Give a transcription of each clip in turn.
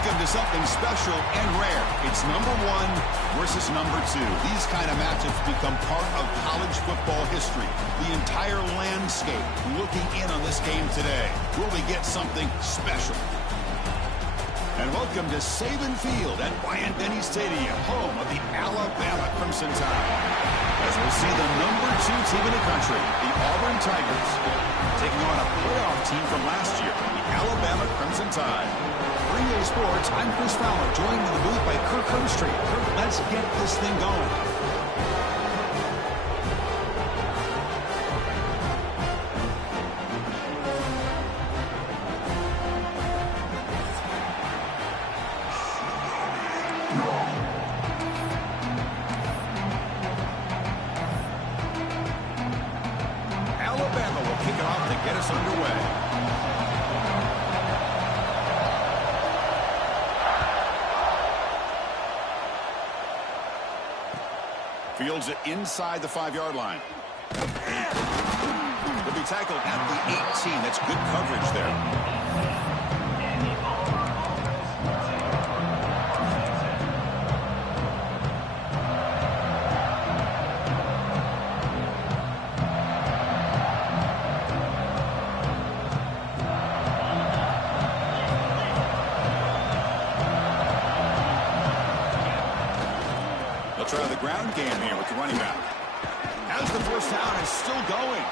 Welcome to something special and rare. It's number 1 versus number 2. These kind of matchups become part of college football history. The entire landscape looking in on this game today. Will we get something special? And welcome to Saban Field at Bryant-Denny Stadium, home of the Alabama Crimson Tide. As we'll see the number 2 team in the country, the Auburn Tigers, taking on a playoff team from last year, the Alabama Crimson Tide. For EA Sports, I'm Chris Fowler, joined in the booth by Kirk Herbstreit. Kirk, let's get this thing going. Alabama will kick it off to get us underway. Fields it inside the 5-yard line. Will be tackled at the 18. That's good coverage there. Try the ground game here with the running back. As the first down is still going.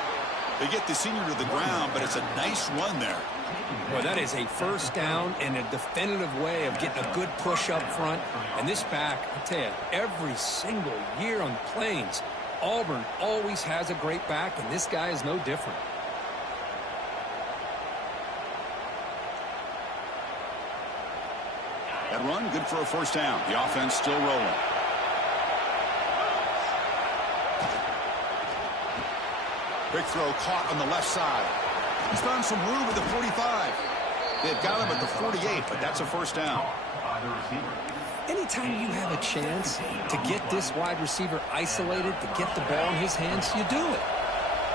They get the senior to the ground, but it's a nice run there. Well, that is a first down and a definitive way of getting a good push up front. And this back, I tell you, every single year on the Plains, Auburn always has a great back, and this guy is no different. That run, good for a first down. The offense still rolling. Big throw caught on the left side. He's found some room at the 45. They've got him at the 48, but that's a first down. Anytime you have a chance to get this wide receiver isolated, to get the ball in his hands, you do it.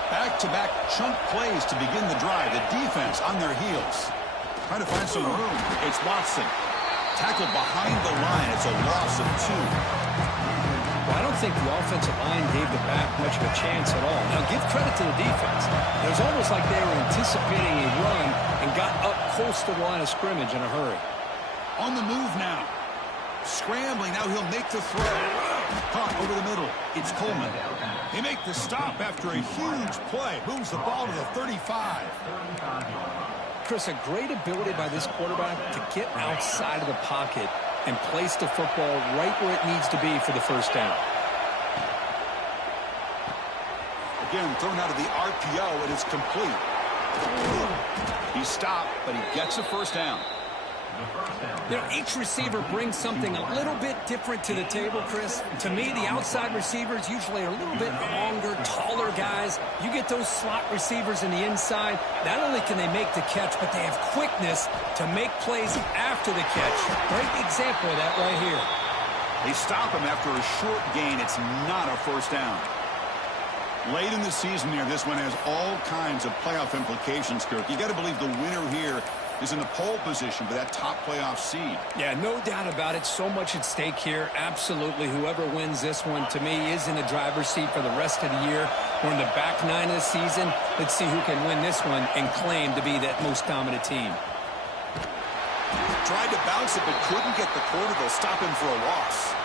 Back-to-back chunk plays to begin the drive. The defense on their heels. Trying to find some room. It's Watson. Tackled behind the line. It's a loss of 2. Well, I don't think the offensive line gave the back much of a chance at all. Now, give credit to the defense. It was almost like they were anticipating a run and got up close to the line of scrimmage in a hurry. On the move now. Scrambling. Now he'll make the throw. Caught over the middle. It's Coleman. They make the stop after a huge play. Moves the ball to the 35. Chris, a great ability by this quarterback to get outside of the pocket and place the football right where it needs to be for the first down. Again, thrown out of the RPO, and it's complete. He stopped, but he gets a first down. You know, each receiver brings something a little bit different to the table, Chris. To me, the outside receivers usually are a little bit longer, taller guys. You get those slot receivers in the inside, not only can they make the catch, but they have quickness to make plays after the catch. Great example of that right here. They stop him after a short gain. It's not a first down. Late in the season here, this one has all kinds of playoff implications, Kirk. You got to believe the winner here is in the pole position for that top playoff seed. Yeah, no doubt about it. So much at stake here. Absolutely. Whoever wins this one, to me, is in the driver's seat for the rest of the year. We're in the back 9 of the season. Let's see who can win this one and claim to be that most dominant team. Tried to bounce it, but couldn't get the corner. They'll stop him for a loss.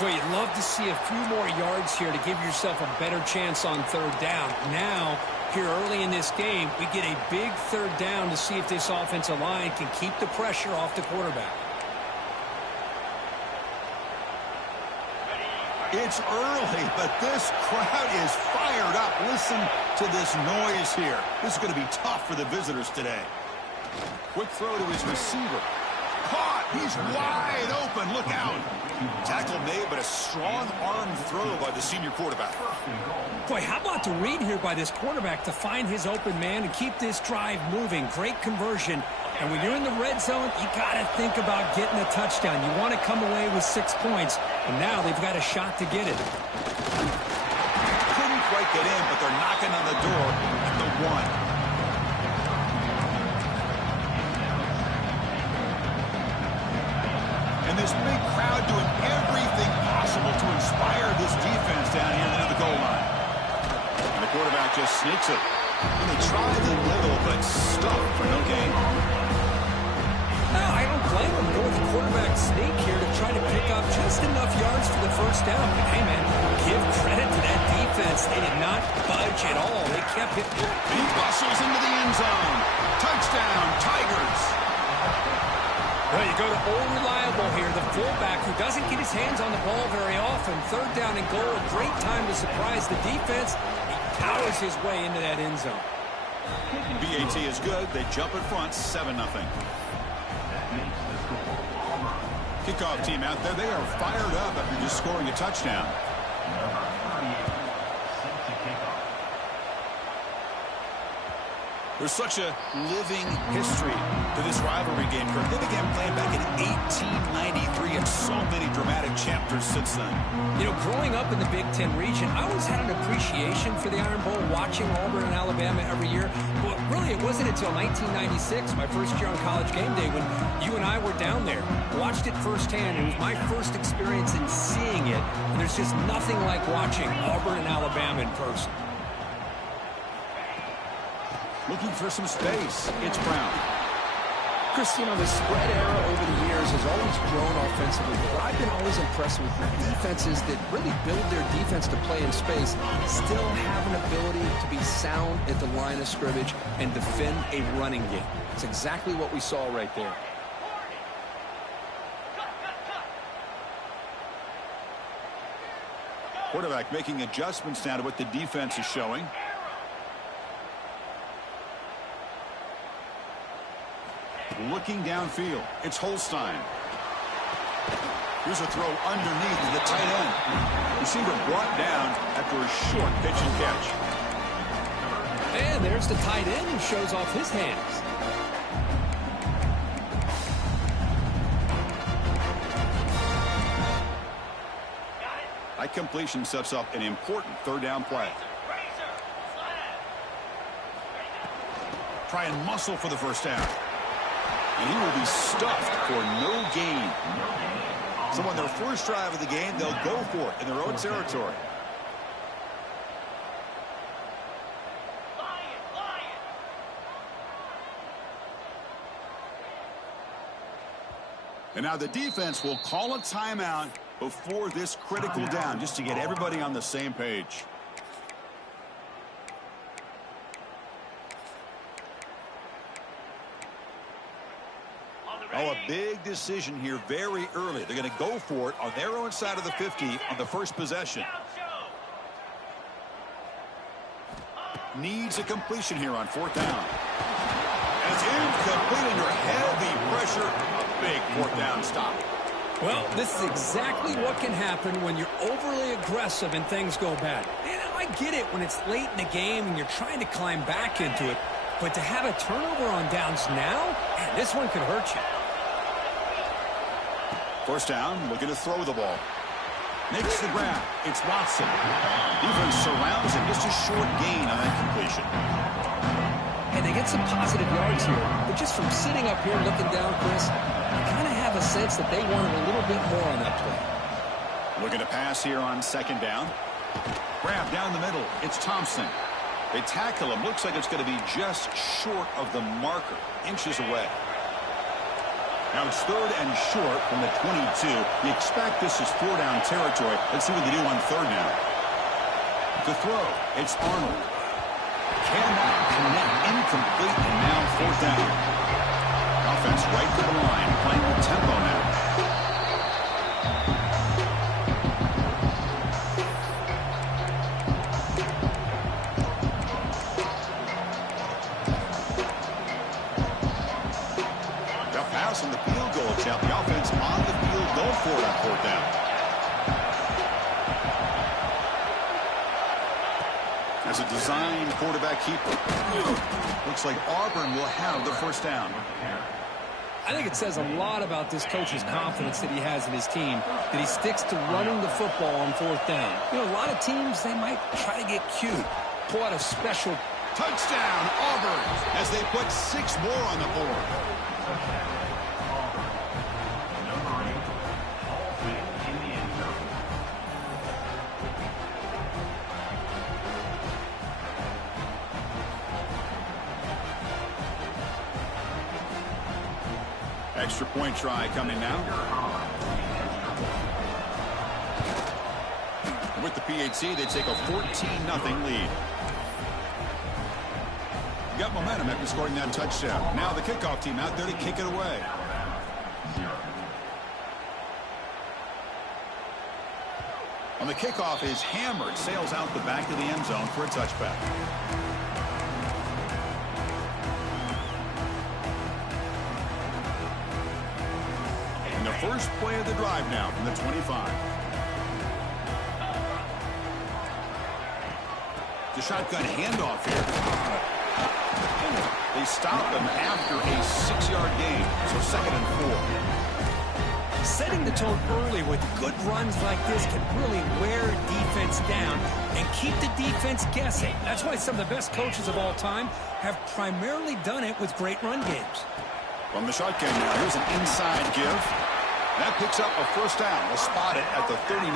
Boy, you'd love to see a few more yards here to give yourself a better chance on third down. Now, here early in this game, we get a big third down to see if this offensive line can keep the pressure off the quarterback. It's early, but this crowd is fired up. Listen to this noise here. This is going to be tough for the visitors today. Quick throw to his receiver. Caught. He's wide open. Look out. Tackle made, but a strong arm throw by the senior quarterback. Boy, how about the read here by this quarterback to find his open man and keep this drive moving. Great conversion. And when you're in the red zone, you got to think about getting a touchdown. You want to come away with 6 points. And now they've got a shot to get it. Couldn't quite get in, but they're knocking on the door at the 1. And this big crowd doing everything possible to inspire this defense down here near the goal line. And the quarterback just sneaks it. And they try the middle, but stuck for no gain. No, I don't blame them. Go with the quarterback sneak here to try to pick up just enough yards for the first down. But hey, man, give credit to that defense. They did not budge at all. They kept it. He bustles into the end zone. Touchdown, Tigers. Well, you go to Old Reliable here, the fullback who doesn't get his hands on the ball very often. Third down and goal, a great time to surprise the defense. He powers his way into that end zone. BAT is good. They jump in front, 7-0. Kickoff team out there. They are fired up after just scoring a touchdown. There's such a living history to this rivalry game. They began playing back in 1893 and so many dramatic chapters since then. You know, growing up in the Big Ten region, I always had an appreciation for the Iron Bowl, watching Auburn and Alabama every year. But really, it wasn't until 1996, my first year on College Game Day, when you and I were down there. Watched it firsthand. It was my first experience in seeing it. And there's just nothing like watching Auburn and Alabama in person. Looking for some space. It's Brown. Chris, you know, the spread era over the years has always grown offensively, but I've been always impressed with defenses that really build their defense to play in space, still have an ability to be sound at the line of scrimmage and defend a running game. It's exactly what we saw right there. Quarterback making adjustments now to what the defense is showing. Looking downfield, it's Holstein. Here's a throw underneath to the tight end. Receiver brought down after a short pitch and catch. And there's the tight end who shows off his hands. That completion sets up an important third down play. Try and muscle for the first down. And he will be stuffed for no gain. So on their first drive of the game, they'll go for it in their own territory. And now the defense will call a timeout before this critical down, just to get everybody on the same page. Oh, a big decision here very early. They're going to go for it on their own side of the 50 on the first possession. Needs a completion here on fourth down. And it's incomplete under heavy pressure. A big fourth down stop. Well, this is exactly what can happen when you're overly aggressive and things go bad. And I get it when it's late in the game and you're trying to climb back into it. But to have a turnover on downs now, man, this one could hurt you. First down, looking to throw the ball. Makes the grab. It's Watson. Defense surrounds him. Just a short gain on that completion. And they get some positive yards here. But just from sitting up here looking down, Chris, you kind of have a sense that they wanted a little bit more on that play. Looking to pass here on second down. Grab down the middle. It's Thompson. They tackle him. Looks like it's going to be just short of the marker. Inches away. Now it's third and short from the 22. You expect this is four down territory. Let's see what they do on third down. To throw, it's Arnold. Cannot connect, incomplete, and now fourth down. Offense right to the line, playing with tempo now. On the field goal attempt, the offense on the field, go for it on fourth down. As a design quarterback keeper, looks like Auburn will have the first down. I think it says a lot about this coach's confidence that he has in his team, that he sticks to running the football on fourth down. You know, a lot of teams, they might try to get cute, pull out a special. Touchdown, Auburn, as they put 6 more on the board. extra point try coming now. With the PAT, they take a 14-0 lead. Got momentum after scoring that touchdown. Now the kickoff team out there to kick it away. On the kickoff is hammered, sails out the back of the end zone for a touchback. And the first play of the drive now from the 25. The shotgun handoff here. They stop him after a 6-yard gain, so 2nd and 4. Setting the tone early with good runs like this can really wear a defense down and keep the defense guessing. That's why some of the best coaches of all time have primarily done it with great run games. From the shotgun now, here's an inside give. That picks up a first down. We'll spot it at the 39.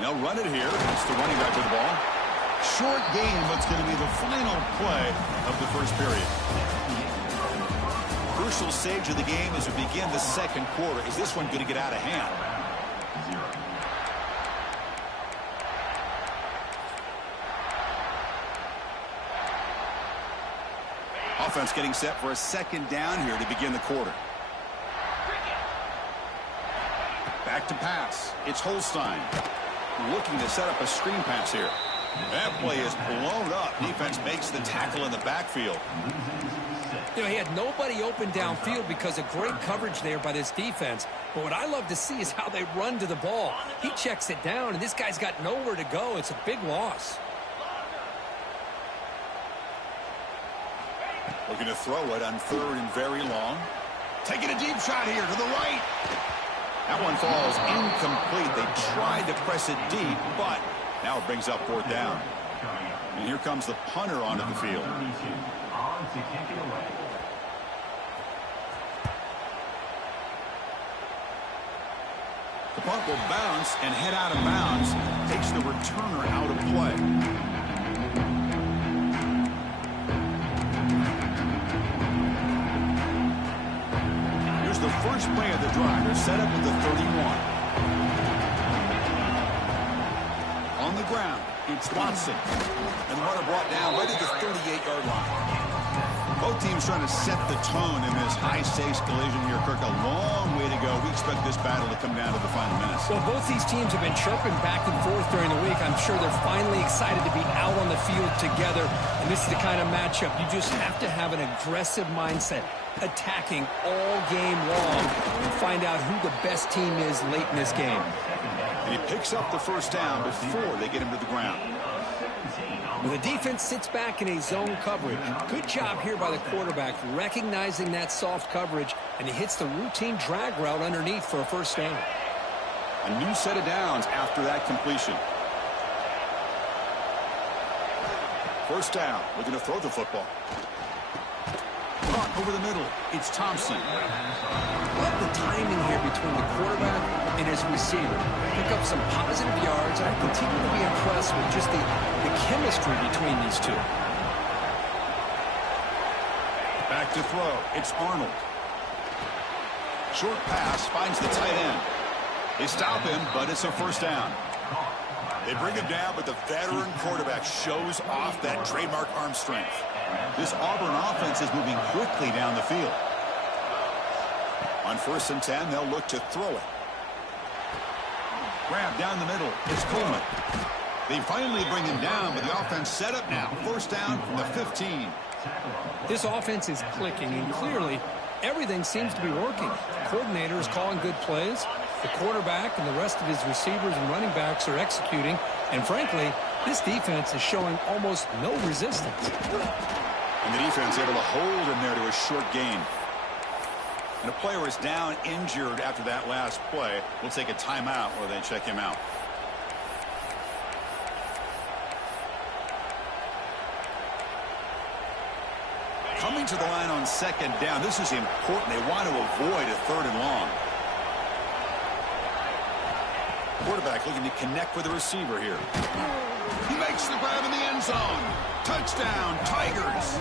They'll run it here. It's the running back with the ball. Short game, but it's going to be the final play of the first period. Crucial stage of the game as we begin the second quarter. Is this one going to get out of hand? Offense getting set for a second down here to begin the quarter. Back to pass. It's Holstein. Looking to set up a screen pass here. That play is blown up. Defense makes the tackle in the backfield. You know, he had nobody open downfield because of great coverage there by this defense. But what I love to see is how they run to the ball. He checks it down, and this guy's got nowhere to go. It's a big loss. Looking to throw it on 3rd and very long. Taking a deep shot here to the right. That one falls incomplete. They tried to press it deep, but now it brings up 4th down. And here comes the punter onto the field. The punt will bounce and head out of bounds. Takes the returner out of play. The first play of the drive. They're set up at the 31. On the ground, it's Watson. And the runner brought down right at the 38-yard line. Both teams trying to set the tone in this high-stakes collision here, Kirk. A long way to go. We expect this battle to come down to the final minutes. Well, both these teams have been chirping back and forth during the week. I'm sure they're finally excited to be out on the field together. And this is the kind of matchup you just have to have an aggressive mindset, attacking all game long and find out who the best team is late in this game. And he picks up the first down before they get him to the ground. Well, the defense sits back in a zone coverage. Good job here by the quarterback recognizing that soft coverage, and he hits the routine drag route underneath for a first down. A new set of downs after that completion. First down, looking to throw the football. Caught over the middle. It's Thompson. Love the timing here between the quarterback and his receiver. Pick up some positive yards, and I continue to be impressed with just the chemistry between these two. Back to throw. It's Arnold. Short pass finds the tight end. They stop him, but it's a first down. They bring him down, but the veteran quarterback shows off that trademark arm strength. This Auburn offense is moving quickly down the field. On 1st and 10, they'll look to throw it. Grab down the middle. It's Coleman. They finally bring him down, but the offense set up now. First down from the 15. This offense is clicking, and clearly everything seems to be working. The coordinator is calling good plays. The quarterback and the rest of his receivers and running backs are executing. And frankly, this defense is showing almost no resistance. And the defense able to hold him there to a short gain. And a player is down injured after that last play. We'll take a timeout or they check him out. Coming to the line on 2nd down. This is important. They want to avoid a 3rd and long. Quarterback looking to connect with the receiver here. He makes the grab in the end zone. Touchdown, Tigers.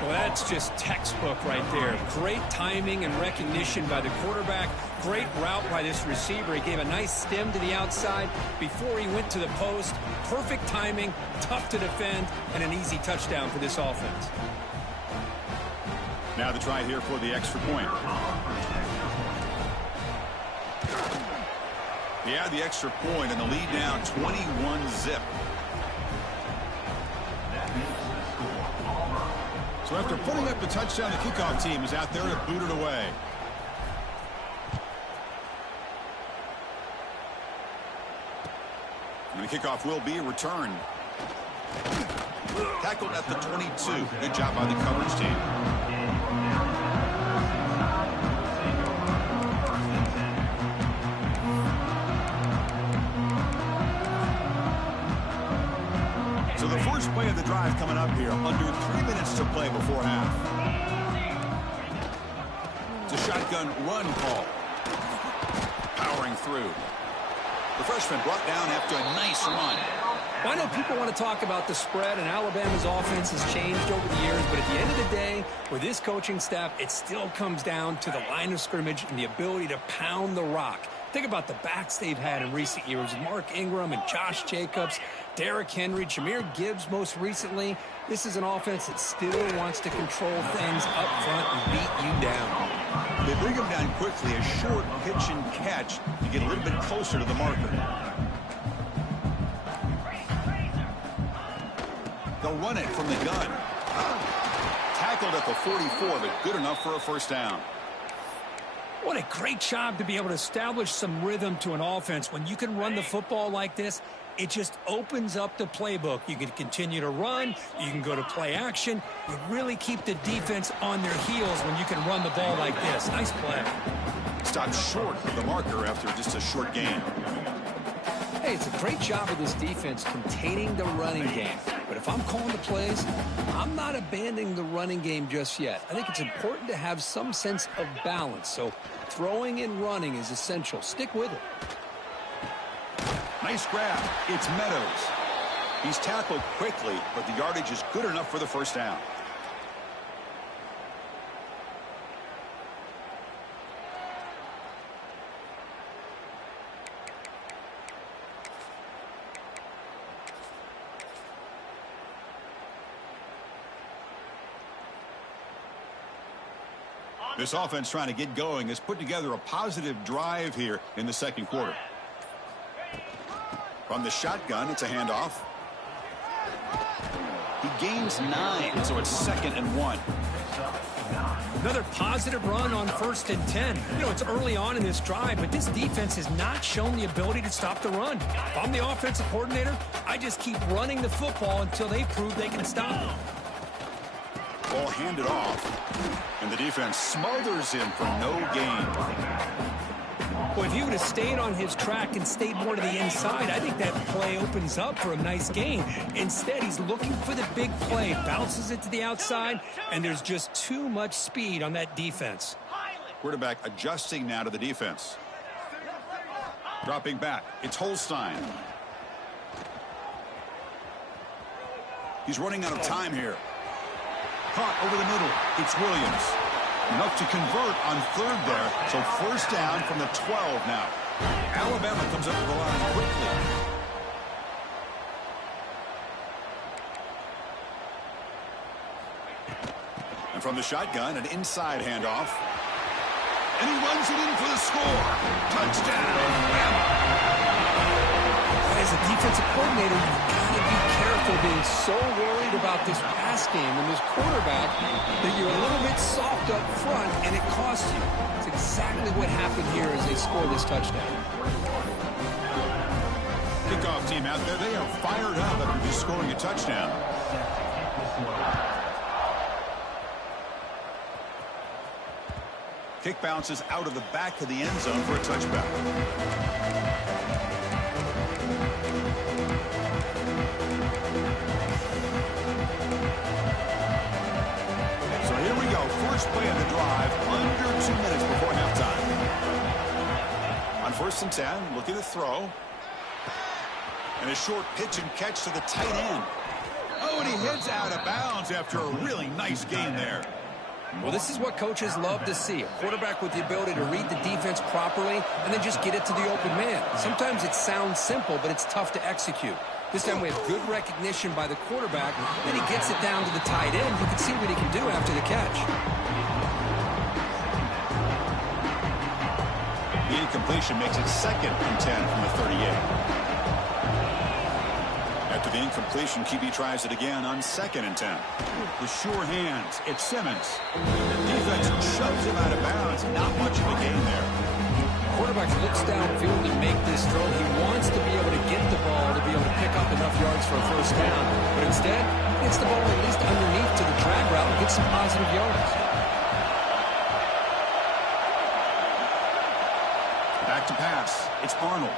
Well, that's just textbook right there. Great timing and recognition by the quarterback. Great route by this receiver. He gave a nice stem to the outside before he went to the post. Perfect timing, tough to defend, and an easy touchdown for this offense. Now the try here for the extra point. Yeah, the extra point, and the lead now 21-zip. So after putting up the touchdown, the kickoff team is out there to boot it away. And the kickoff will be returned. Tackled at the 22. Good job by the coverage team. So the first play of the drive coming up here. Under 3 minutes to play before half. It's a shotgun run call. Powering through. The freshman brought down after a nice run. Well, I know people want to talk about the spread, and Alabama's offense has changed over the years, but at the end of the day, with this coaching staff, it still comes down to the line of scrimmage and the ability to pound the rock. Think about the backs they've had in recent years. Mark Ingram and Josh Jacobs, Derrick Henry, Jahmyr Gibbs most recently. This is an offense that still wants to control things up front and beat you down. They bring him down quickly, a short pitch and catch to get a little bit closer to the marker. They'll run it from the gun. Tackled at the 44, but good enough for a first down. What a great job to be able to establish some rhythm to an offense. When you can run the football like this, it just opens up the playbook. You can continue to run. You can go to play action. You really keep the defense on their heels when you can run the ball like this. Nice play. Stopped short of the marker after just a short gain. Hey, it's a great job of this defense containing the running game. But if I'm calling the plays, I'm not abandoning the running game just yet. I think it's important to have some sense of balance. So throwing and running is essential. Stick with it. Nice grab. It's Meadows. He's tackled quickly, but the yardage is good enough for the first down. This offense trying to get going has put together a positive drive here in the second quarter. From the shotgun, it's a handoff. He gains 9, so it's 2nd and 1. Another positive run on 1st and 10. You know, it's early on in this drive, but this defense has not shown the ability to stop the run. If I'm the offensive coordinator, I just keep running the football until they prove they can stop it. Ball handed off, and the defense smothers him for no gain. Well, if he would have stayed on his track and stayed more to the inside, I think that play opens up for a nice gain. Instead, he's looking for the big play, bounces it to the outside, and there's just too much speed on that defense. Quarterback adjusting now to the defense. Dropping back, it's Holstein. He's running out of time here. Caught over the middle. It's Williams. Enough to convert on 3rd there. So first down from the 12 now. Alabama comes up to the line quickly. And from the shotgun, an inside handoff. And he runs it in for the score. Touchdown, Alabama. As a defensive coordinator, you've got to be careful being so worried about this pass game and this quarterback that you're a little bit soft up front and it costs you. It's exactly what happened here as they score this touchdown. Kickoff team out there, they are fired up after just scoring a touchdown. Kick bounces out of the back of the end zone for a touchback. First play of the drive, under 2 minutes before halftime. On first and 10, looking to throw. And a short pitch and catch to the tight end. Oh, and he heads out of bounds after a really nice gain there. Well, this is what coaches love to see. A quarterback with the ability to read the defense properly and then just get it to the open man. Sometimes it sounds simple, but it's tough to execute. This time we have good recognition by the quarterback. Then he gets it down to the tight end. You can see what he can do after the catch. The incompletion makes it 2nd and 10 from the 38. After the incompletion, QB tries it again on 2nd and 10. The sure hands. It's Simmons. Defense shoves him out of bounds. Not much of a gain there. Quarterback looks downfield to make this throw. He wants to be able to get the ball to be able to pick up enough yards for a first down. But instead, gets the ball at least underneath to the drag route and gets some positive yards. Back to pass. It's Arnold.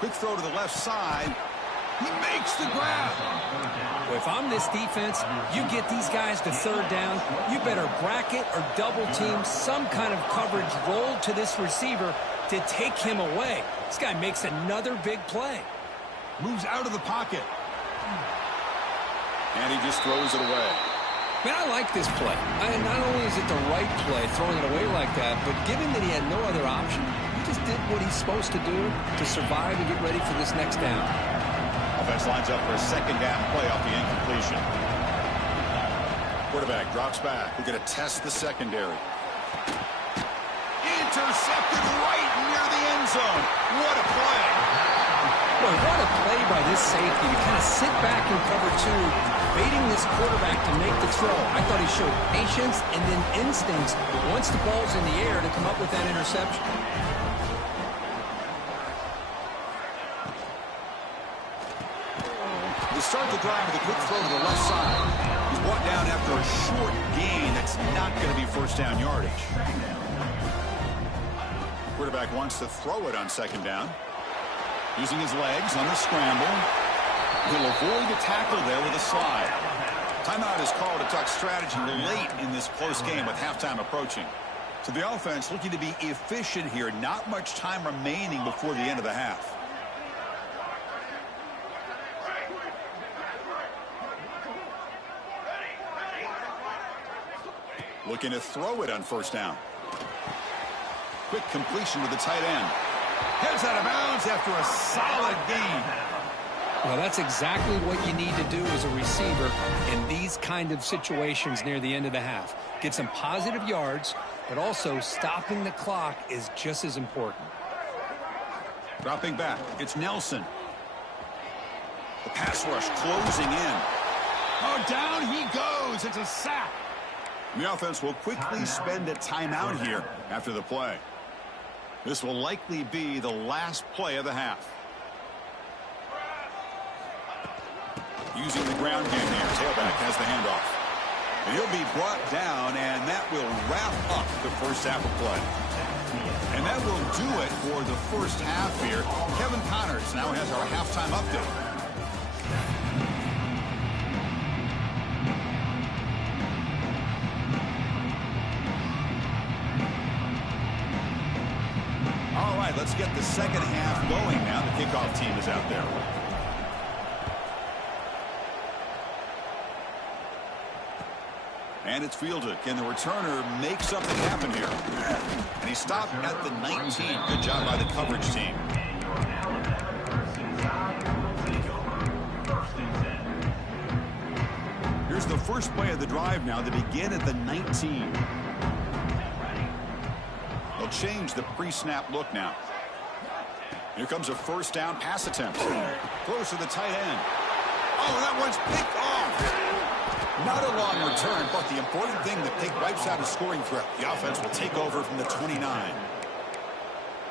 Quick throw to the left side. He makes the grab. Well, if I'm this defense, you get these guys to third down, you better bracket or double team some kind of coverage roll to this receiver to take him away. This guy makes another big play. Moves out of the pocket. And he just throws it away. Man, I like this play. Not only is it the right play, throwing it away like that, but given that he had no other option, he just did what he's supposed to do to survive and get ready for this next down. Offense lines up for a second down play off the incompletion. Quarterback drops back. We're going to test the secondary. Intercepted right near the end zone. What a play. Boy, what a play by this safety to kind of sit back in cover two, baiting this quarterback to make the throw. I thought he showed patience and then instincts once the ball's in the air to come up with that interception. They start the drive with a quick throw to the left side. He's brought down after a short gain that's not going to be first down yardage. Quarterback wants to throw it on second down. Using his legs on the scramble. He'll avoid the tackle there with a slide. Timeout is called to talk strategy late in this close game with halftime approaching. So the offense looking to be efficient here. Not much time remaining before the end of the half. Looking to throw it on first down. Quick completion to the tight end. Heads out of bounds after a solid gain. Well, that's exactly what you need to do as a receiver in these kind of situations near the end of the half. Get some positive yards, but also stopping the clock is just as important. Dropping back, it's Nelson. The pass rush closing in. Oh, down he goes. It's a sack. The offense will quickly spend a timeout here after the play. This will likely be the last play of the half. Using the ground game here, tailback has the handoff. And he'll be brought down, and that will wrap up the first half of play. And that will do it for the first half here. Kevin Connors now has our halftime update. All right, let's get the second half going now. The kickoff team is out there. And it's fielded. Can the returner make something happen here? And he stopped at the 19. Good job by the coverage team. Here's the first play of the drive now. They begin at the 19. They'll change the pre-snap look now. Here comes a first down pass attempt. Close to the tight end. Oh, that one's picked off. Not a long return, but the important thing that Pick wipes out a scoring threat. The offense will take over from the 29.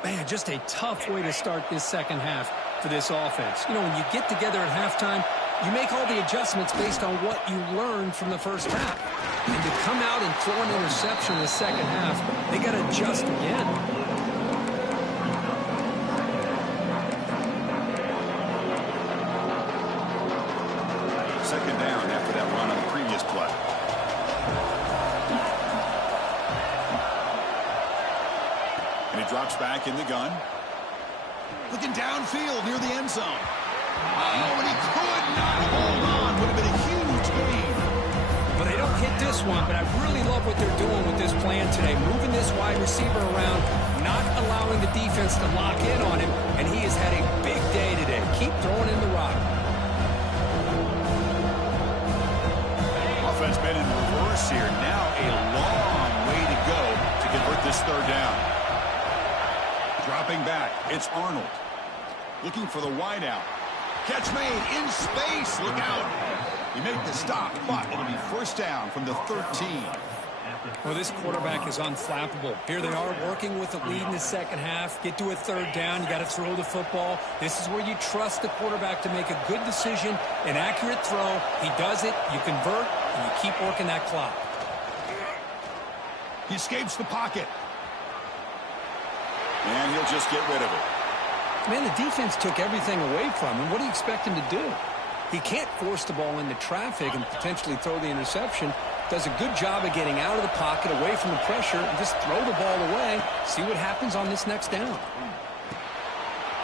Man, just a tough way to start this second half for this offense. You know, when you get together at halftime, you make all the adjustments based on what you learned from the first half. And to come out and throw an interception in the second half, they got to adjust again. Second down after that run on the previous play. And he drops back in the gun. Looking downfield near the end zone. Oh, and he could not hold on. Would have been a huge gain. Well, they don't hit this one, but I really love what they're doing with this plan today. Moving this wide receiver around, not allowing the defense to lock in on him, and he has had a big day today. Keep throwing in the rock. Offense been in reverse here. Now a long way to go to convert this third down. Dropping back, it's Arnold. Looking for the wideout. Catch made in space. Look out. He made the stop, but it'll be first down from the 13. Well, this quarterback is unflappable. Here they are working with the lead in the second half. Get to a third down. You got to throw the football. This is where you trust the quarterback to make a good decision, an accurate throw. He does it. You convert, and you keep working that clock. He escapes the pocket. And he'll just get rid of it. Man, the defense took everything away from him. What do you expect him to do? He can't force the ball into traffic and potentially throw the interception. Does a good job of getting out of the pocket, away from the pressure, and just throw the ball away. See what happens on this next down.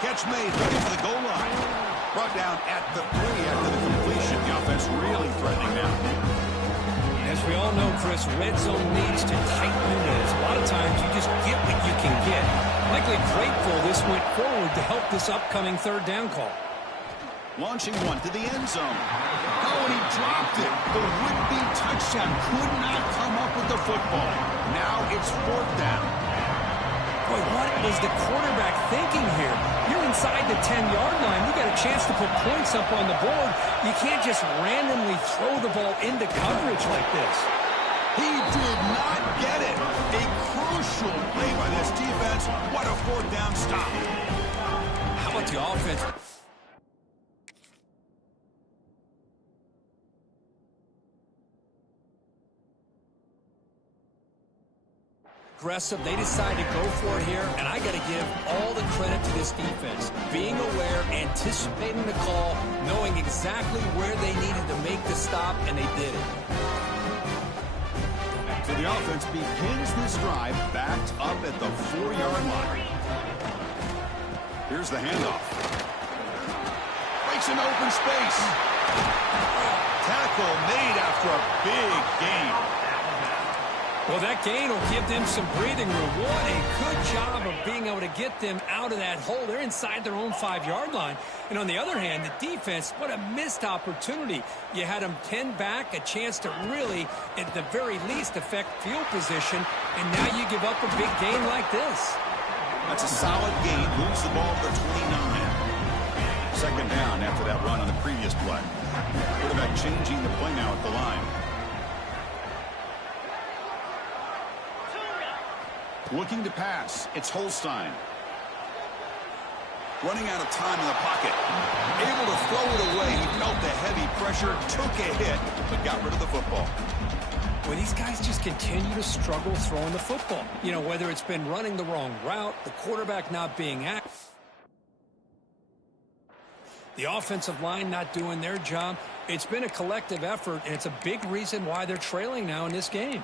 Catch made, ready for the goal line. Brought down at the 3 after the completion. The offense really threatening now. As we all know, Chris, red zone needs to tighten windows. A lot of times you just get what you can get. Likely grateful this went forward to help this upcoming third down call. Launching one to the end zone. Oh, and he dropped it. The would-be touchdown could not come up with the football. Now it's fourth down. Boy, what was the quarterback thinking here? You're inside the 10-yard line. You got a chance to put points up on the board. You can't just randomly throw the ball into coverage like this. He did not get it. A crucial play by this defense. What a fourth down stop. How about the offense? Aggressive. They decide to go for it here, and I got to give all the credit to this defense. Being aware, anticipating the call, knowing exactly where they needed to make the stop, and they did it. So the offense begins this drive backed up at the 4-yard line. Here's the handoff. Breaks into open space. Tackle made after a big gain. Well, that gain will give them some breathing room. What a good job of being able to get them out of that hole. They're inside their own 5-yard line. And on the other hand, the defense, what a missed opportunity. You had them pinned back, a chance to really, at the very least, affect field position. And now you give up a big gain like this. That's a solid gain. Moves the ball to the 29. Second down after that run on the previous play. Quarterback changing the play now at the line. Looking to pass. It's Holstein. Running out of time in the pocket. Able to throw it away. He felt the heavy pressure, took a hit, but got rid of the football. Well, these guys just continue to struggle throwing the football. You know, whether it's been running the wrong route, the quarterback not being active, the offensive line not doing their job. It's been a collective effort, and it's a big reason why they're trailing now in this game.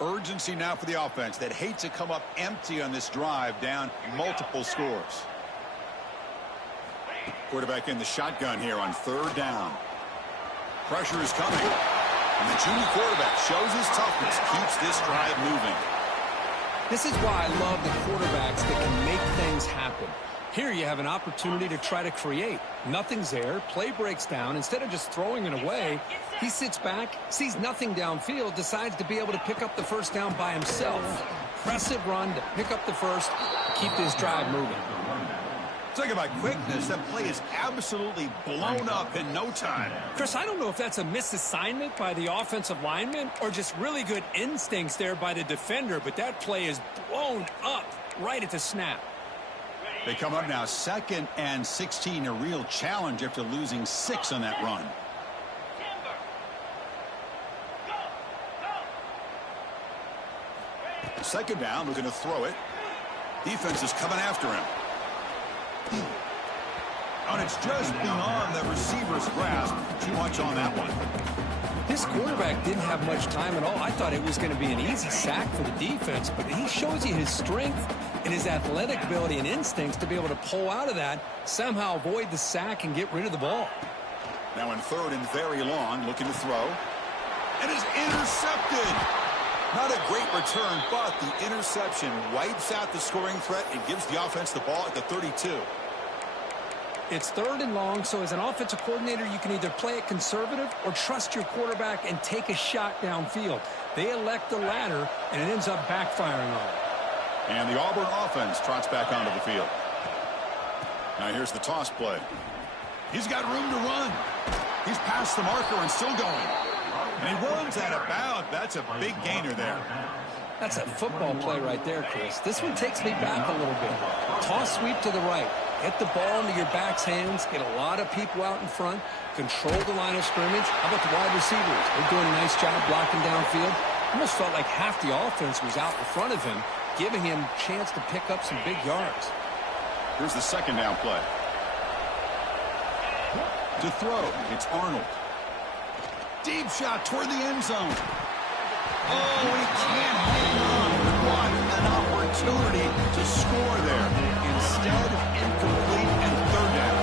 Urgency now for the offense that hates to come up empty on this drive, down multiple scores. Quarterback in the shotgun here on third down. Pressure is coming. And the junior quarterback shows his toughness, keeps this drive moving. This is why I love the quarterbacks that can make things happen. Here you have an opportunity to try to create. Nothing's there. Play breaks down. Instead of just throwing it away, he sits back, sees nothing downfield, decides to be able to pick up the first down by himself. Impressive run to pick up the first, keep this drive moving. Talk about quickness. That play is absolutely blown up in no time. Chris, I don't know if that's a misassignment by the offensive lineman or just really good instincts there by the defender, but that play is blown up right at the snap. They come up now 2nd and 16, a real challenge after losing 6 on that run. Second down, looking to throw it. Defense is coming after him. And it's just beyond the receiver's grasp. Too much on that one. This quarterback didn't have much time at all. I thought it was going to be an easy sack for the defense, but he shows you his strength and his athletic ability and instincts to be able to pull out of that, somehow avoid the sack and get rid of the ball. Now in 3rd and very long, looking to throw. And is intercepted. Not a great return, but the interception wipes out the scoring threat and gives the offense the ball at the 32. It's 3rd and long, so as an offensive coordinator, you can either play it conservative or trust your quarterback and take a shot downfield. They elect the latter, and it ends up backfiring on them. And the Auburn offense trots back onto the field. Now here's the toss play. He's got room to run. He's past the marker and still going. And he runs out of bounds. That's a big gainer there. That's a football play right there, Chris. This one takes me back a little bit. Toss sweep to the right. Get the ball into your back's hands. Get a lot of people out in front. Control the line of scrimmage. How about the wide receivers? They're doing a nice job blocking downfield. Almost felt like half the offense was out in front of him, giving him a chance to pick up some big yards. Here's the 2nd down play. To throw, it's Arnold. Deep shot toward the end zone. Oh, he can't hang on. What an opportunity to score there. Instead, incomplete and 3rd down.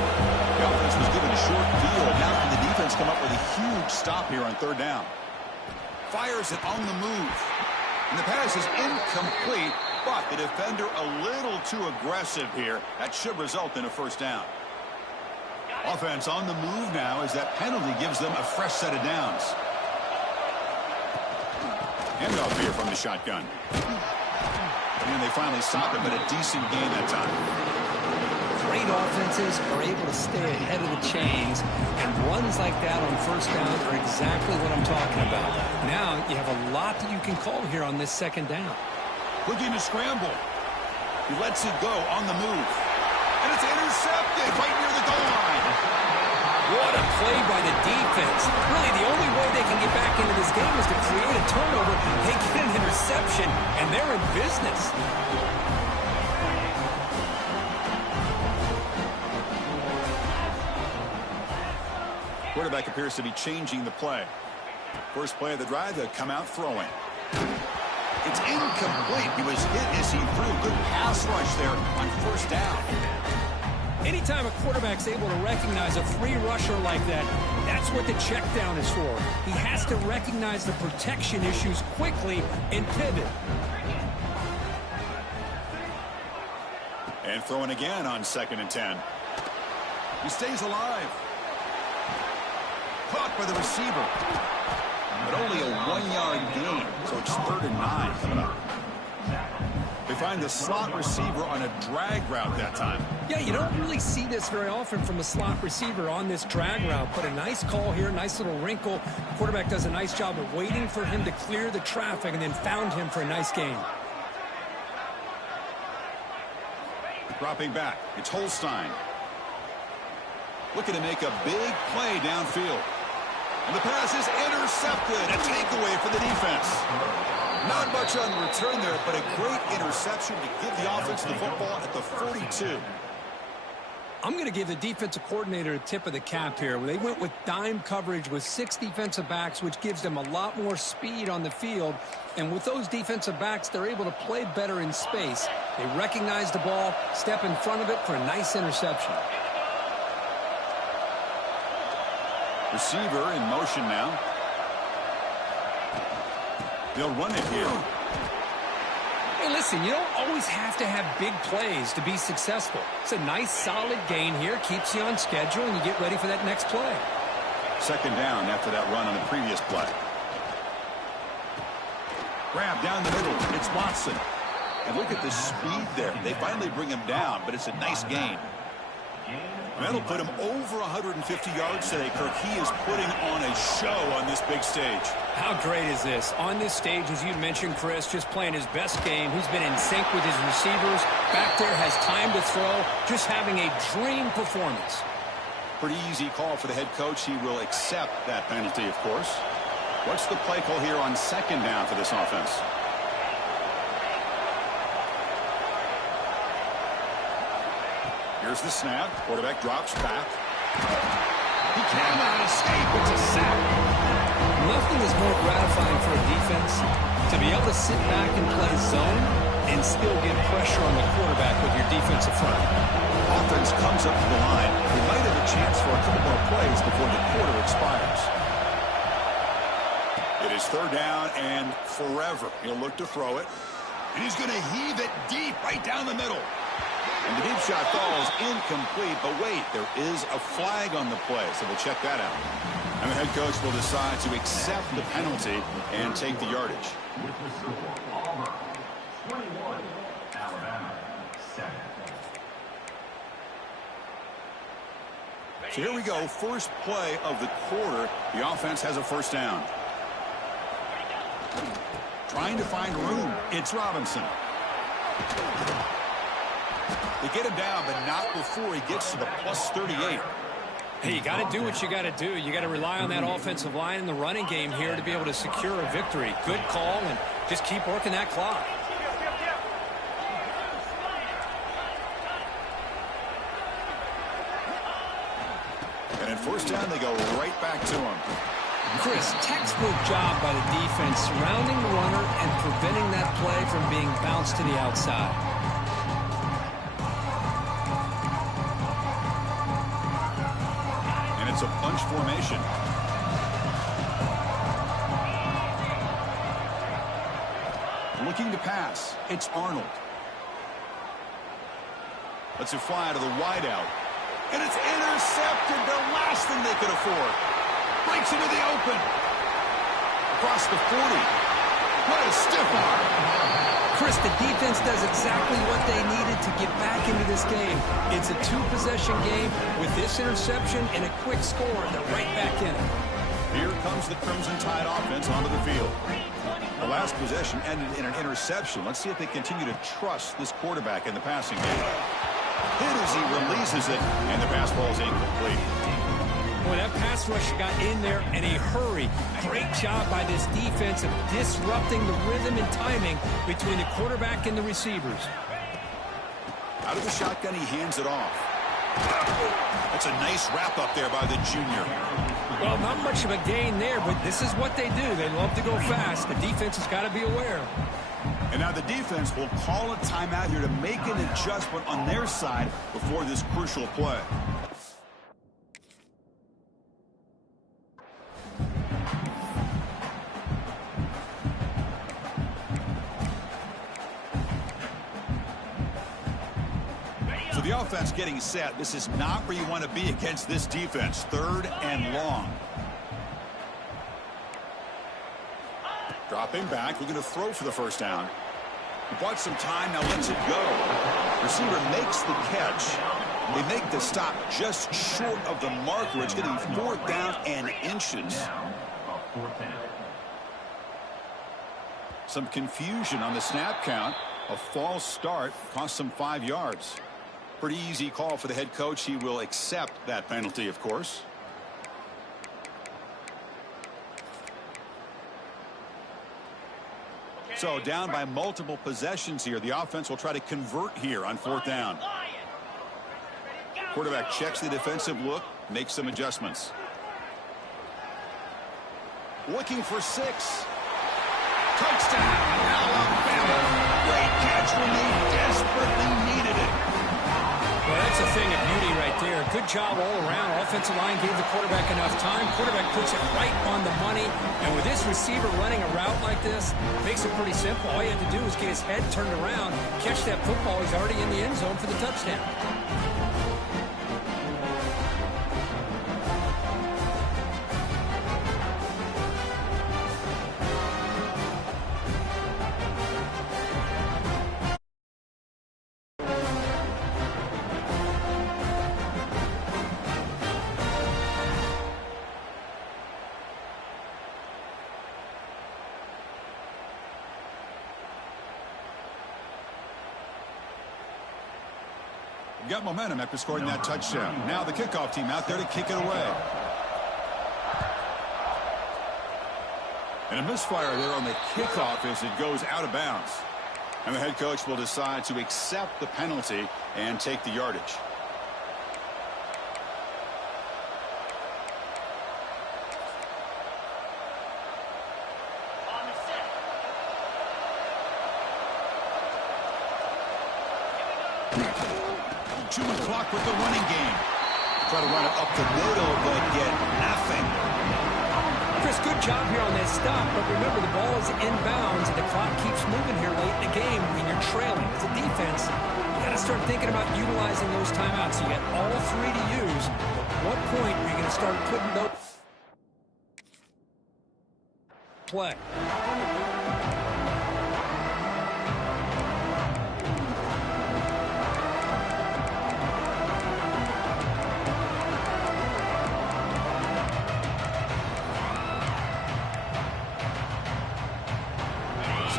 The offense was given a short field. Now can the defense come up with a huge stop here on 3rd down? Fires it on the move. And the pass is incomplete, but the defender a little too aggressive here. That should result in a 1st down. Offense on the move now as that penalty gives them a fresh set of downs. Handoff here from the shotgun. And they finally stop it, but a decent gain that time. Great offenses are able to stay ahead of the chains, and runs like that on 1st down are exactly what I'm talking about. Now you have a lot that you can call here on this 2nd down. Looking to scramble. He lets it go on the move. And it's intercepted right near the goal line. What a play by the defense. Really, the only way they can get back into this game is to create a turnover. They get an interception, and they're in business. Quarterback appears to be changing the play. First play of the drive, they'll come out throwing. It's incomplete. He was hit as he threw a good pass rush there on 1st down. Anytime a quarterback's able to recognize a free rusher like that, that's what the check down is for. He has to recognize the protection issues quickly and pivot. And throwing again on 2nd and 10. He stays alive. Caught by the receiver. But only a 1-yard gain, so it's 3rd and 9 coming up. They find the slot receiver on a drag route that time. Yeah, you don't really see this very often from a slot receiver on this drag route, but a nice call here, nice little wrinkle. The quarterback does a nice job of waiting for him to clear the traffic and then found him for a nice gain. Dropping back, it's Holstein. Looking to make a big play downfield. And the pass is intercepted. A takeaway for the defense. Not much on the return there, but a great interception to give the offense the football at the 42. I'm going to give the defensive coordinator a tip of the cap here. They went with dime coverage with 6 defensive backs, which gives them a lot more speed on the field. And with those defensive backs, they're able to play better in space. They recognize the ball, step in front of it for a nice interception. Receiver in motion now. They'll run it here. Hey, listen, you don't always have to have big plays to be successful. It's a nice, solid gain here. Keeps you on schedule, and you get ready for that next play. 2nd down after that run on the previous play. Grab down the middle. It's Watson. And look at the speed there. They finally bring him down, but it's a nice gain. That'll put him over 150 yards today, Kirk. He is putting on a show on this big stage. How great is this? On this stage, as you mentioned, Chris, just playing his best game. He's been in sync with his receivers. Back there, has time to throw. Just having a dream performance. Pretty easy call for the head coach. He will accept that penalty, of course. What's the play call here on 2nd down for this offense? Here's the snap. Quarterback drops back. He cannot escape. It's a sack. Nothing is more gratifying for a defense to be able to sit back and play zone and still get pressure on the quarterback with your defensive front. Offense comes up to the line. They might have a chance for a couple more plays before the quarter expires. It is third down and forever. He'll look to throw it. And he's going to heave it deep right down the middle. And the deep shot falls incomplete. But wait, there is a flag on the play, so we'll check that out. And the head coach will decide to accept the penalty and take the yardage. So here we go, first play of the quarter. The offense has a first down. Trying to find room. It's Robinson. They get him down, but not before he gets to the plus 38. Hey, you got to do what you got to do. You got to rely on that offensive line in the running game here to be able to secure a victory. Good call, and just keep working that clock. And at first down, they go right back to him. Chris, textbook job by the defense surrounding the runner and preventing that play from being bounced to the outside. And it's a bunch formation. Looking to pass. It's Arnold. Lets it fly to the wideout. And it's intercepted. The last thing they could afford. Breaks into the open. Across the 40. What a stiff arm. Chris, the defense does exactly what they needed to get back into this game. It's a two-possession game with this interception and a quick score. They're right back in it. Here comes the Crimson Tide offense onto the field. The last possession ended in an interception. Let's see if they continue to trust this quarterback in the passing game. Hit as he releases it, and the pass ball is incomplete. Boy, that pass rush got in there in a hurry. Great job by this defense of disrupting the rhythm and timing between the quarterback and the receivers. Out of the shotgun, he hands it off. That's a nice wrap up there by the junior. Well, not much of a gain there, but this is what they do. They love to go fast. The defense has got to be aware. And now the defense will call a timeout here to make an adjustment on their side before this crucial play. So the offense getting set. This is not where you want to be against this defense. Third and long. Dropping back, looking to throw for the first down. He bought some time, now lets it go. Receiver makes the catch. They make the stop just short of the marker. It's getting fourth down and inches. Some confusion on the snap count. A false start cost them 5 yards. Pretty easy call for the head coach. He will accept that penalty, of course. So down by multiple possessions here. The offense will try to convert here on fourth down. Quarterback checks the defensive look, makes some adjustments. Looking for 6. Touchdown, Alabama. Great catch when they desperately needed it. Well, that's a thing of beauty right there. Good job all around. Offensive line gave the quarterback enough time. Quarterback puts it right on the money. And with this receiver running a route like this, makes it pretty simple. All you have to do is get his head turned around, catch that football. He's already in the end zone for the touchdown. Got momentum after scoring that touchdown. Now the kickoff team out there to kick it away. And a misfire there on the kickoff as it goes out of bounds. And the head coach will decide to accept the penalty and take the yardage. Chewing clock with the running game. Try to run it up the middle, but get nothing. Chris, good job here on that stop, but remember the ball is inbounds and the clock keeps moving here late in the game when you're trailing. As a defense, you got to start thinking about utilizing those timeouts. You got all three to use. At what point are you going to start putting those play?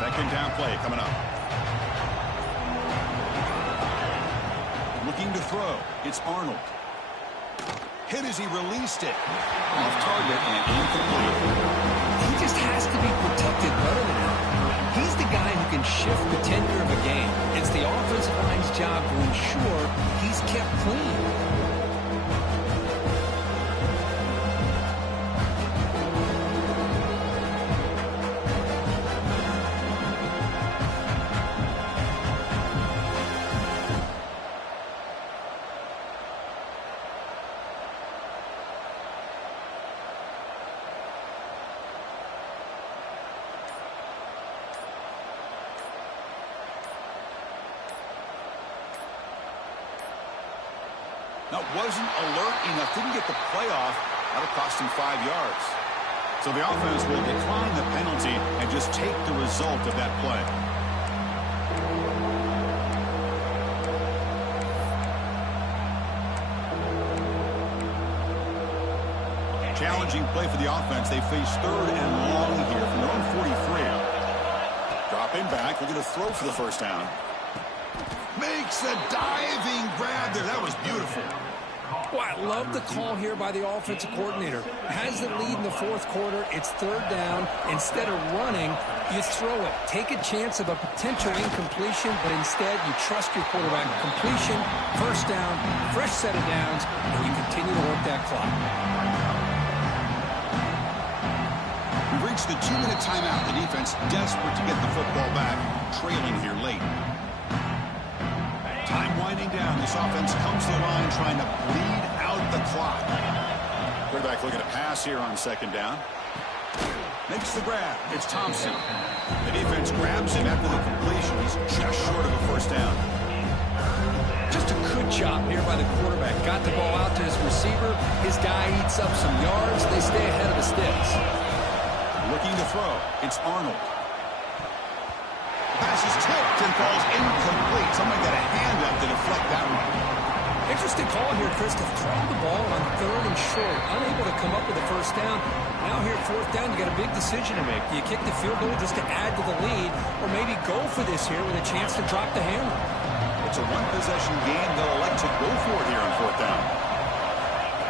Second down play coming up. Looking to throw. It's Arnold. Hit as he released it. Off target and incomplete. He just has to be protected better than that. He's the guy who can shift the tenure of a game. It's the offensive line's job to ensure he's kept clean. Now, wasn't alert enough, didn't get the playoff. That'll cost him 5 yards. So the offense will decline the penalty and just take the result of that play. Challenging play for the offense. They face third and long here from their own 43. Dropping back, looking to throw for the first down. Makes a diving grab there. That was beautiful. Well, I love the call here by the offensive coordinator. Has the lead in the fourth quarter. It's third down. Instead of running, you throw it. Take a chance of a potential incompletion, but instead you trust your quarterback. Completion, first down, fresh set of downs, and you continue to work that clock. We've reached the 2-minute timeout. The defense desperate to get the football back, trailing here late. Time winding down. This offense comes to the line trying to bleed out the clock. Quarterback looking to pass here on second down. Makes the grab. It's Thompson. The defense grabs him after the completion. He's just short of a first down. Just a good job here by the quarterback. Got the ball out to his receiver. His guy eats up some yards. They stay ahead of the sticks. Looking to throw. It's Arnold. Pass is tipped and falls incomplete. Somebody got a hand up to deflect that one. Interesting call here, Chris, to throw the ball on third and short. Unable to come up with a first down. Now here at fourth down, you got a big decision to make. Do you kick the field goal just to add to the lead, or maybe go for this here with a chance to drop the hammer? It's a one-possession game. They'll elect to go for it here on fourth down.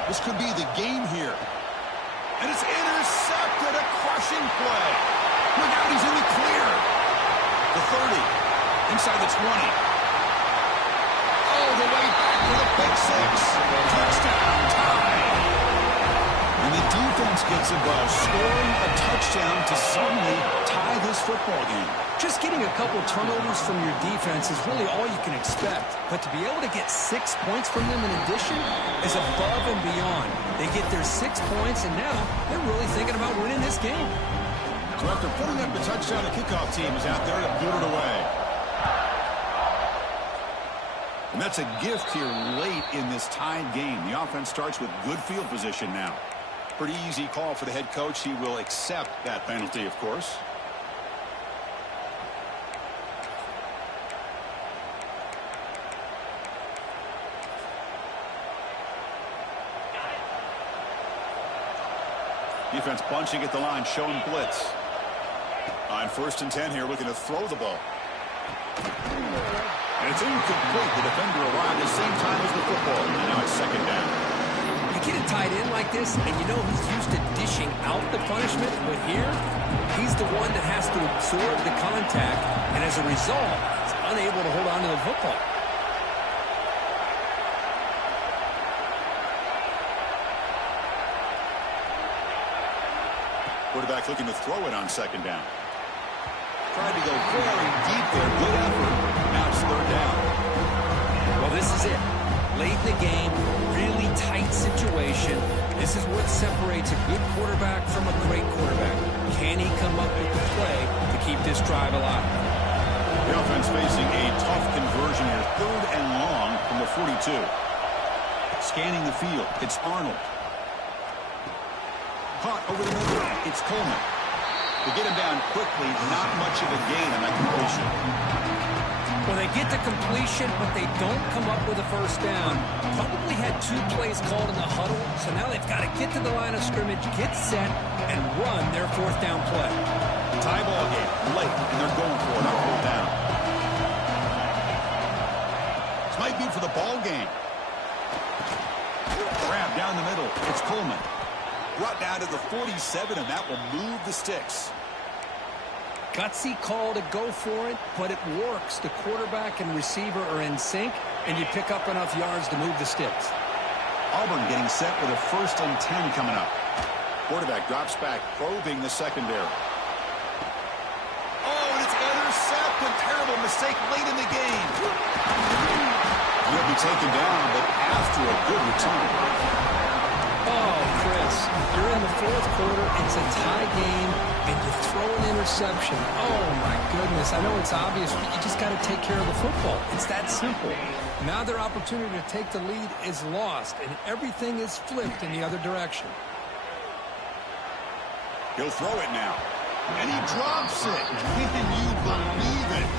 This could be the game here. And it's intercepted. A crushing play. Look out, he's in the clear. The 30, inside the 20. All the way back for the pick six. Touchdown, tie. And the defense gets involved, scoring a touchdown to suddenly tie this football game. Just getting a couple turnovers from your defense is really all you can expect. But to be able to get 6 points from them in addition is above and beyond. They get their 6 points, and now they're really thinking about winning this game. So after putting up the touchdown, the kickoff team is out there to boot it away. And that's a gift here late in this tied game. The offense starts with good field position now. Pretty easy call for the head coach. He will accept that penalty, of course. Defense bunching at the line, showing blitz. On 1st and 10 here, looking to throw the ball. And it's incomplete. The defender arrived at the same time as the football. And now it's second down. You get it tied in like this, and you know he's used to dishing out the punishment. But here, he's the one that has to absorb the contact. And as a result, he's unable to hold on to the football. Quarterback looking to throw it on second down. Tried to go very deep there. Good effort. Now it's third down. Well, this is it. Late in the game, really tight situation. This is what separates a good quarterback from a great quarterback. Can he come up with the play to keep this drive alive? The offense facing a tough conversion here. 3rd and long from the 42. Scanning the field. It's Arnold. Caught over the middle. It's Coleman. To get him down quickly, not much of a gain on that completion. Well, they get the completion, but they don't come up with a first down. Probably had 2 plays called in the huddle, so now they've got to get to the line of scrimmage, get set, and run their 4th down play. Tie ball game, late, and they're going for it on 4th down. This might be for the ball game. Grab down the middle. It's Coleman. Brought down to the 47, and that will move the sticks. Gutsy call to go for it, but it works. The quarterback and receiver are in sync, and you pick up enough yards to move the sticks. Auburn getting set with a 1st and 10 coming up. Quarterback drops back, probing the secondary. Oh, and it's intercepted. Terrible mistake late in the game. He'll be taken down, but after a good return. Oh, Chris, you're in the 4th quarter. It's a tie game, and you throw an interception. Oh, my goodness. I know it's obvious, but you just got to take care of the football. It's that simple. Now their opportunity to take the lead is lost, and everything is flipped in the other direction. He'll throw it now. And he drops it. Can you believe it?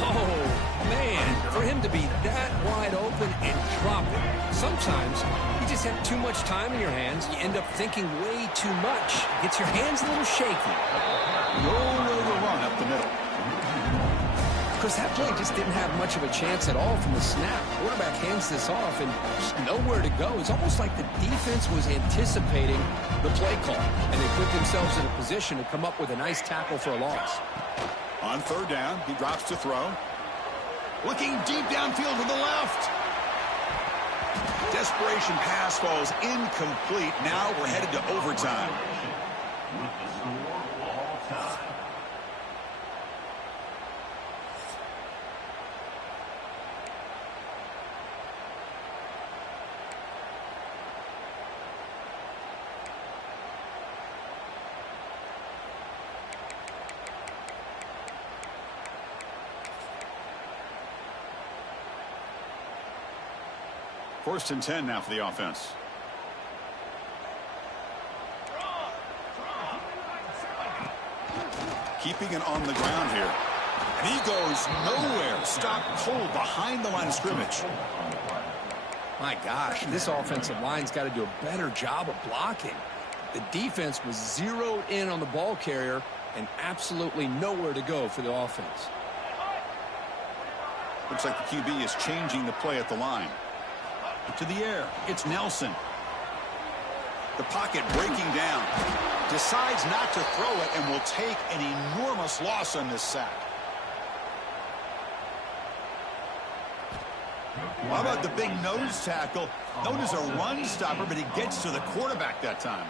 Oh, man, for him to be that wide open and drop it. Sometimes you just have too much time in your hands. You end up thinking way too much. Gets your hands a little shaky. No way to run up the middle. Because that play just didn't have much of a chance at all from the snap. Quarterback hands this off and just nowhere to go. It's almost like the defense was anticipating the play call, and they put themselves in a position to come up with a nice tackle for a loss. On 3rd down, he drops to throw. Looking deep downfield to the left. Desperation pass falls incomplete. Now we're headed to overtime. First and 10 now for the offense. Keeping it on the ground here. And he goes nowhere. Stopped cold behind the line of scrimmage. My gosh, this offensive line's got to do a better job of blocking. The defense was zeroed in on the ball carrier and absolutely nowhere to go for the offense. Looks like the QB is changing the play at the line. To the air, it's Nelson. The pocket breaking down. Decides not to throw it and will take an enormous loss on this sack. How about the big nose tackle? Known as a run stopper, but he gets to the quarterback that time.